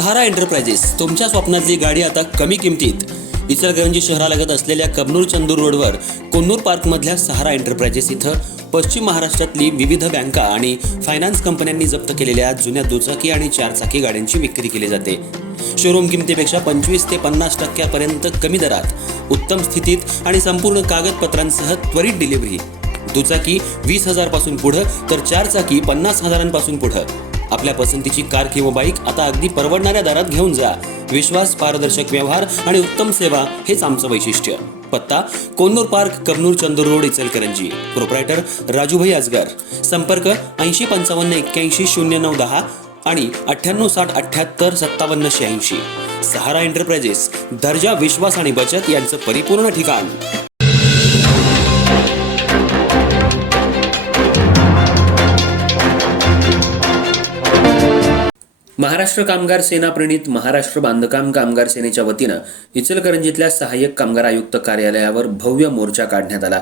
सहारा enterprises तुमच्या स्वप्नातली गाडी आता कमी किमतीत. इचलकरंजी शहरालगत असलेल्या कबनूर चंदूर रोडवर कोन्नूर पार्कमधल्या सहारा एंटरप्राइजेस इथं पश्चिम महाराष्ट्रातली विविध बँका आणि फायनान्स कंपन्यांनी जप्त केलेल्या जुन्या दुचाकी आणि चारचाकी गाड्यांची विक्री केली जाते. शोरूम किमतीपेक्षा 25 ते 50% कमी दरात, उत्तम स्थितीत आणि संपूर्ण कागदपत्रांसह त्वरित डिलिव्हरी. दुचाकी 20,000 पासून पुढे तर चारचाकी 50,000 पुढे. आपल्या पसंतीची कार किंवा बाईक आता अगदी परवडणाऱ्या दरात घेऊन जा. विश्वास, पारदर्शक व्यवहार आणि उत्तम सेवा हेच आमचं वैशिष्ट्य. पत्ता Konnur park, Kabnur Chandur road, Ichalkaranji. Proprietor Rajubhai Ajgar. संपर्क 8055810910 आणि 9860785786. सहारा एंटरप्राइजेस, दर्जा, विश्वास आणि बचत यांचं परिपूर्ण ठिकाण. महाराष्ट्र कामगार सेना प्रणित महाराष्ट्र बांधकाम कामगार सेनेच्या वतीनं इचलकरंजीतल्या सहाय्यक कामगार आयुक्त कार्यालयावर भव्य मोर्चा काढण्यात आला.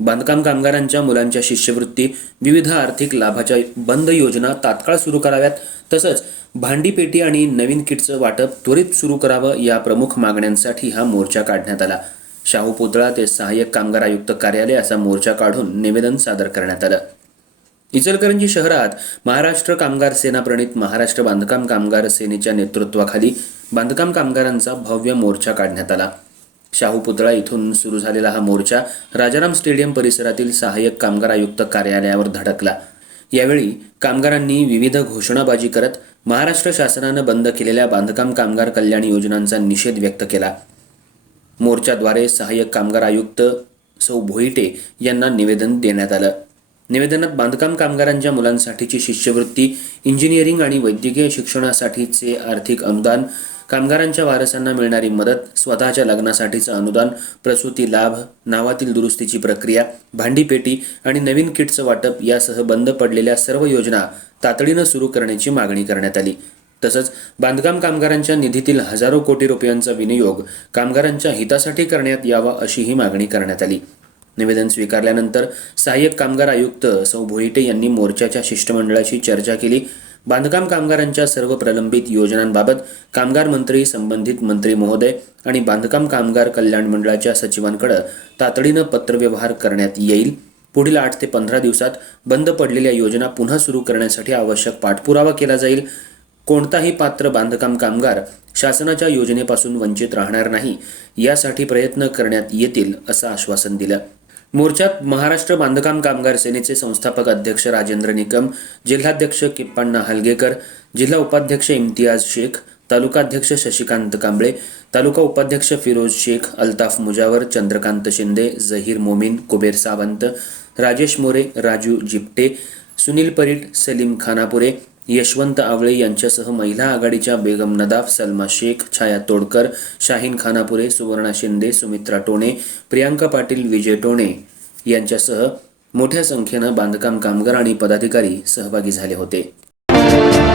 बांधकाम कामगारांच्या मुलांच्या शिष्यवृत्ती, विविध आर्थिक लाभाच्या बंद योजना तात्काळ सुरू कराव्यात, तसंच भांडीपेटी आणि नवीन किटचं वाटप त्वरित सुरू करावं या प्रमुख मागण्यांसाठी हा मोर्चा काढण्यात आला. शाहू पुतळा ते सहाय्यक कामगार आयुक्त कार्यालय असा मोर्चा काढून निवेदन सादर करण्यात आलं. इचलकरंजी शहरात महाराष्ट्र कामगार सेना प्रणित महाराष्ट्र बांधकाम कामगार सेनेच्या नेतृत्वाखाली बांधकाम कामगारांचा भव्य मोर्चा काढण्यात आला. शाहू पुतळा इथून सुरू झालेला हा मोर्चा राजाराम स्टेडियम परिसरातील सहाय्यक कामगार आयुक्त कार्यालयावर धडकला. यावेळी कामगारांनी विविध घोषणाबाजी करत महाराष्ट्र शासनानं बंद केलेल्या बांधकाम कामगार कल्याण योजनांचा निषेध व्यक्त केला. मोर्चाद्वारे सहाय्यक कामगार आयुक्त सौ भोईटे यांना निवेदन देण्यात आलं. निवेदनात बांधकाम कामगारांच्या मुलांसाठीची शिष्यवृत्ती, इंजिनिअरिंग आणि वैद्यकीय शिक्षणासाठीचे आर्थिक अनुदान, कामगारांच्या वारसांना मिळणारी मदत, स्वतःच्या लग्नासाठीचं अनुदान, प्रसूती लाभ, नावातील दुरुस्तीची प्रक्रिया, भांडीपेटी आणि नवीन किटचं वाटप यासह बंद पडलेल्या सर्व योजना तातडीनं सुरू करण्याची मागणी करण्यात आली. तसंच बांधकाम कामगारांच्या निधीतील हजारो कोटी रुपयांचा विनियोग कामगारांच्या हितासाठी करण्यात यावा अशीही मागणी करण्यात आली. निवेदन स्वीकारल्यानंतर सहाय्यक कामगार आयुक्त सौ भोईटे यांनी मोर्चाच्या शिष्टमंडळाशी चर्चा केली. बांधकाम कामगारांच्या सर्व प्रलंबित योजनांबाबत कामगार मंत्री, संबंधित मंत्री महोदय आणि बांधकाम कामगार कल्याण मंडळाच्या सचिवांकडे तातडीनं पत्रव्यवहार करण्यात येईल. पुढील 8 ते 15 दिवसात बंद पडलेल्या योजना पुन्हा सुरू करण्यासाठी आवश्यक पाठपुरावा केला जाईल. कोणताही पात्र बांधकाम कामगार शासनाच्या योजनेपासून वंचित राहणार नाही यासाठी प्रयत्न करण्यात येतील असं आश्वासन दिलं. मोर्चात महाराष्ट्र बांधकाम कामगार सेनेचे संस्थापक अध्यक्ष राजेंद्र निकम, जिल्हाध्यक्ष किप्पण्णा हलगेकर, जिल्हा उपाध्यक्ष इम्तियाज शेख, तालुकाध्यक्ष शशिकांत कांबळे, तालुका उपाध्यक्ष फिरोज शेख, अल्ताफ मुजावर, चंद्रकांत शिंदे, झहीर मोमीन, कुबेर सावंत, राजेश मोरे, राजू जिपटे, सुनील परीट, सलीम खानापुरे, यशवंत आवळे यांच्यासह महिला आघाडीच्या बेगम नदाफ, सलमा शेख, छाया तोडकर, शाहीन खानापुरे, सुवर्णा शिंदे, सुमित्रा टोणे, प्रियांका पाटील, विजय टोणे यांच्यासह मोठ्या संख्येनं बांधकाम कामगार आणि पदाधिकारी सहभागी झाले होते.